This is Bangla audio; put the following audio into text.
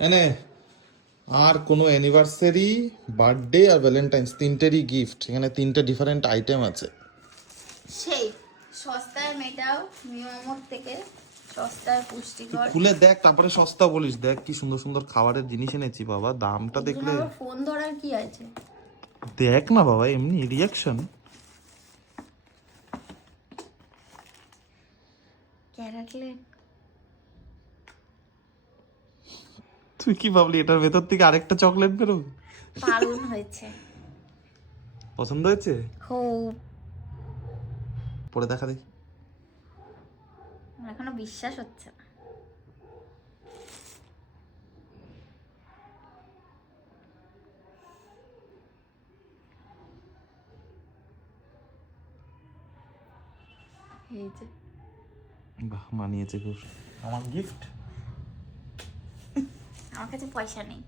এনে আর কোনো অ্যানিভার্সারি, বার্থডে আর ভ্যালেন্টাইন্স তিনটেরই গিফট, এখানে তিনটে ডিফারেন্ট আইটেম আছে। সেই সস্তায় মেটাও মিয়ামোর থেকে সস্তায় তুই পুষ্টিকর। খুলে দেখ, তারপরে সস্তা বলিস। দেখ কি সুন্দর সুন্দর খাবারের জিনিস এনেছি বাবা, দামটা এর জন্য দেখলে। আবার ফোন ধরার কি আছে? দেখ না বাবা, এমনি রিয়াকশন। ক্যারাটলেট। তুই কি ভাবলি এটার ভেতর থেকে আরেকটা চকলেট বেরোবে? দারুণ হয়েছে। পছন্দ হয়েছে? খুব। পরে দেখা দেখি। আমার এখনো বিশ্বাস হচ্ছে না। এই যে বাহ, মানিয়েছে খুব। আমার গিফট। আমার কাছে পয়সা নেই।